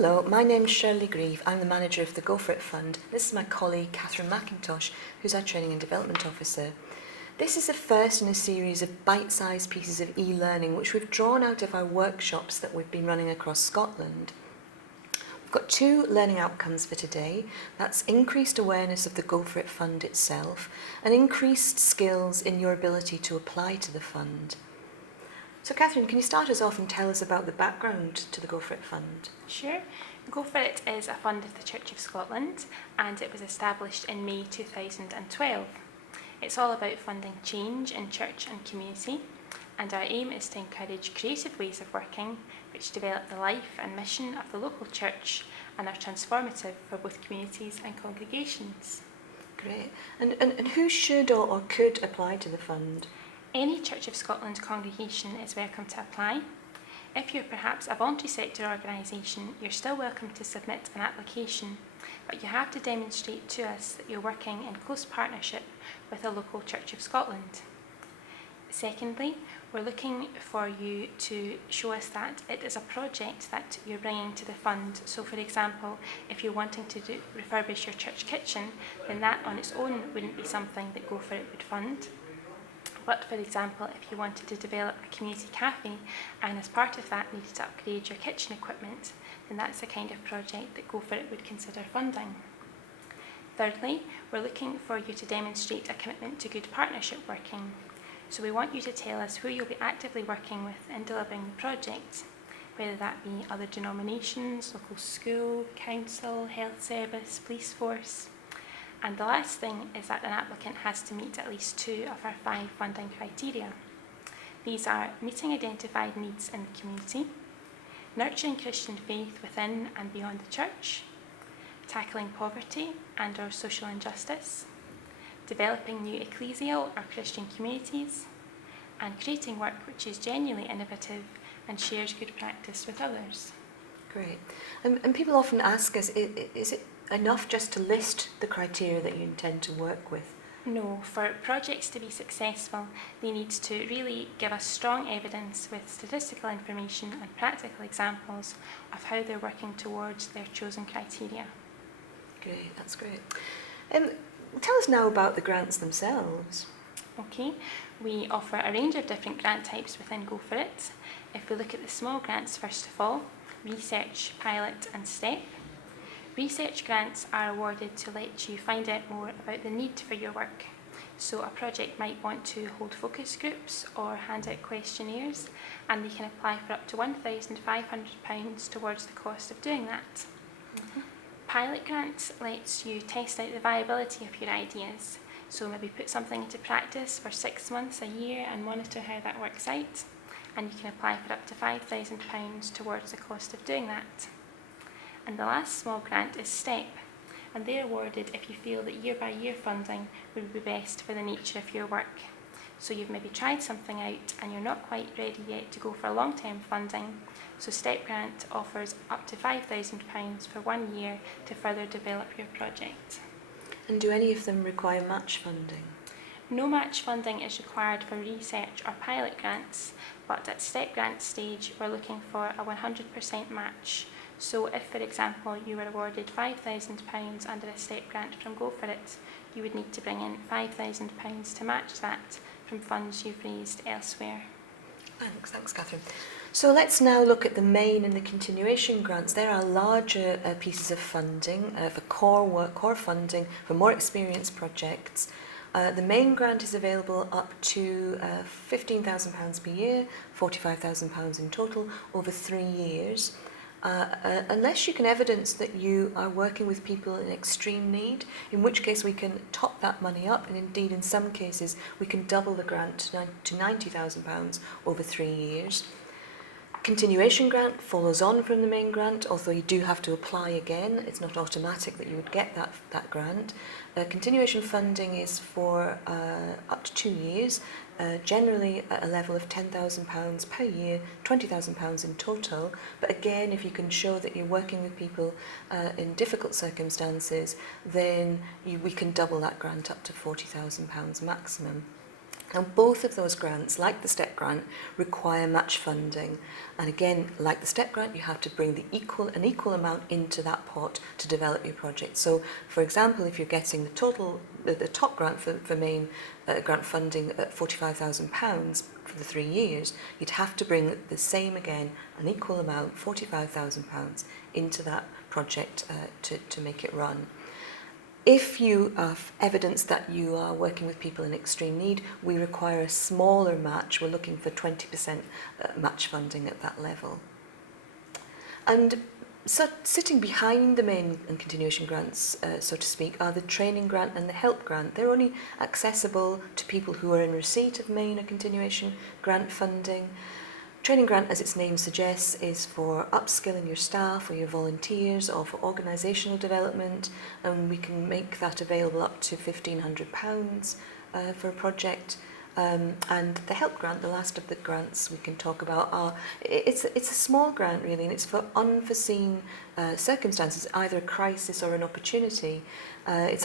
Hello, my name's Shirley Grieve. I'm the manager of the Go For It Fund. This is my colleague Catherine McIntosh, who's our Training and Development Officer. This is the first in a series of bite-sized pieces of e-learning which we've drawn out of our workshops that we've been running across Scotland. We've got two learning outcomes for today. That's increased awareness of the Go For It Fund itself and increased skills in your ability to apply to the fund. So Catherine, can you start us off and tell us about the background to the Go For It Fund? Sure. Go For It is a fund of the Church of Scotland and it was established in May 2012. It's all about funding change in church and community, and our aim is to encourage creative ways of working which develop the life and mission of the local church and are transformative for both communities and congregations. Great. And who should or could apply to the fund? Any Church of Scotland congregation is welcome to apply. If you're perhaps a voluntary sector organisation, you're still welcome to submit an application, but you have to demonstrate to us that you're working in close partnership with a local Church of Scotland. Secondly, we're looking for you to show us that it is a project that you're bringing to the fund. So for example, if you're wanting to refurbish your church kitchen, then that on its own wouldn't be something that Go For It would fund. But for example, if you wanted to develop a community cafe and as part of that needed to upgrade your kitchen equipment, then that's the kind of project that Go For It would consider funding. Thirdly, we're looking for you to demonstrate a commitment to good partnership working. So we want you to tell us who you'll be actively working with in delivering the project, whether that be other denominations, local school, council, health service, police force. And the last thing is that an applicant has to meet at least 2 of our 5 funding criteria. These are meeting identified needs in the community, nurturing Christian faith within and beyond the church, tackling poverty and or social injustice, developing new ecclesial or Christian communities, and creating work which is genuinely innovative and shares good practice with others. Great. And people often ask us, is it enough just to list the criteria that you intend to work with? No, for projects to be successful, they need to really give us strong evidence with statistical information and practical examples of how they're working towards their chosen criteria. Great, that's great. Tell us now about the grants themselves. Okay, we offer a range of different grant types within Go For It. If we look at the small grants first of all, Research, Pilot and STEP. Research grants are awarded to let you find out more about the need for your work. So a project might want to hold focus groups or hand out questionnaires, and they can apply for up to £1,500 towards the cost of doing that. Pilot grants lets you test out the viability of your ideas. So maybe put something into practice for 6 months, a year, and monitor how that works out. And you can apply for up to £5,000 towards the cost of doing that. And the last small grant is STEP, and they're awarded if you feel that year-by-year funding would be best for the nature of your work. So you've maybe tried something out and you're not quite ready yet to go for long-term funding, so STEP grant offers up to £5,000 for 1 year to further develop your project. And do any of them require match funding? No match funding is required for research or pilot grants, but at STEP grant stage we're looking for a 100% match. So if, for example, you were awarded £5,000 under a STEP grant from Go For It, you would need to bring in £5,000 to match that from funds you've raised elsewhere. Thanks Catherine. So let's now look at the main and the continuation grants. There are larger pieces of funding for core work, core funding for more experienced projects. The main grant is available up to £15,000 per year, £45,000 in total over 3 years. Unless you can evidence that you are working with people in extreme need, in which case we can top that money up, and indeed in some cases we can double the grant to £90,000 over 3 years. Continuation grant follows on from the main grant, although you do have to apply again. It's not automatic that you would get that grant. Continuation funding is for up to 2 years, generally at a level of £10,000 per year, £20,000 in total. But again, if you can show that you're working with people in difficult circumstances, then we can double that grant up to £40,000 maximum. And both of those grants, like the STEP grant, require match funding. And again, like the STEP grant, you have to bring an equal amount into that pot to develop your project. So, for example, if you're getting the top grant for main grant funding at £45,000 for the 3 years, you'd have to bring the same again, an equal amount, £45,000, into that project to make it run. If you have evidence that you are working with people in extreme need, we require a smaller match. We're looking for 20% match funding at that level. And so sitting behind the main and continuation grants, so to speak, are the training grant and the help grant. They're only accessible to people who are in receipt of main or continuation grant funding. Training grant, as its name suggests, is for upskilling your staff or your volunteers or for organisational development, and we can make that available up to £1,500 for a project. And the help grant, the last of the grants we can talk about, it's a small grant really, and it's for unforeseen circumstances, either a crisis or an opportunity. It's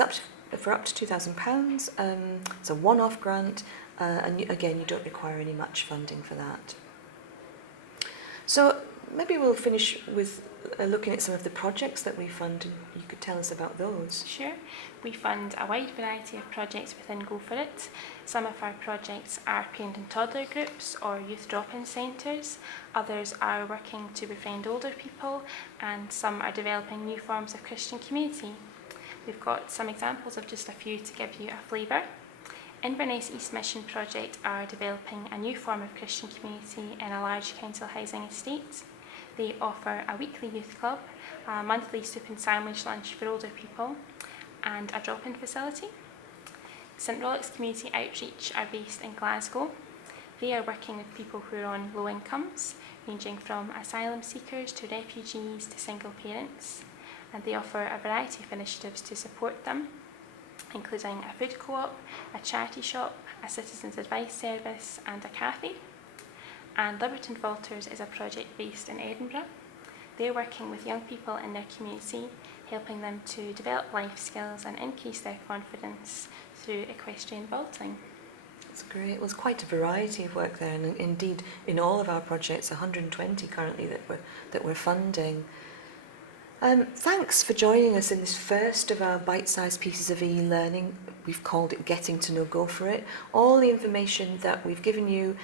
for up to £2,000. It's a one-off grant, and again, you don't require any match funding for that. So maybe we'll finish with looking at some of the projects that we fund, and you could tell us about those. Sure. We fund a wide variety of projects within Go For It. Some of our projects are parent and toddler groups or youth drop-in centres. Others are working to befriend older people, and some are developing new forms of Christian community. We've got some examples of just a few to give you a flavour. Inverness East Mission Project are developing a new form of Christian community in a large council housing estate. They offer a weekly youth club, a monthly soup and sandwich lunch for older people, and a drop-in facility. St Rollock's Community Outreach are based in Glasgow. They are working with people who are on low incomes, ranging from asylum seekers to refugees to single parents, and they offer a variety of initiatives to support them, including a food co-op, a charity shop, a citizens advice service and a cafe. And Liberton Falters is a project based in Edinburgh. They're working with young people in their community, helping them to develop life skills and increase their confidence through equestrian vaulting. That's great. Well, it's quite a variety of work there, and indeed in all of our projects, 120 currently that we're funding. Thanks for joining us in this first of our bite-sized pieces of e-learning. We've called it Getting to Know Go For It. All the information that we've given you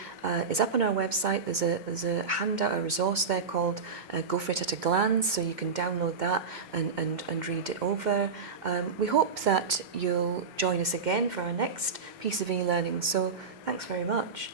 is up on our website. There's a handout, a resource there called Go For It at a Glance, so you can download that and read it over. We hope that you'll join us again for our next piece of e-learning. So thanks very much.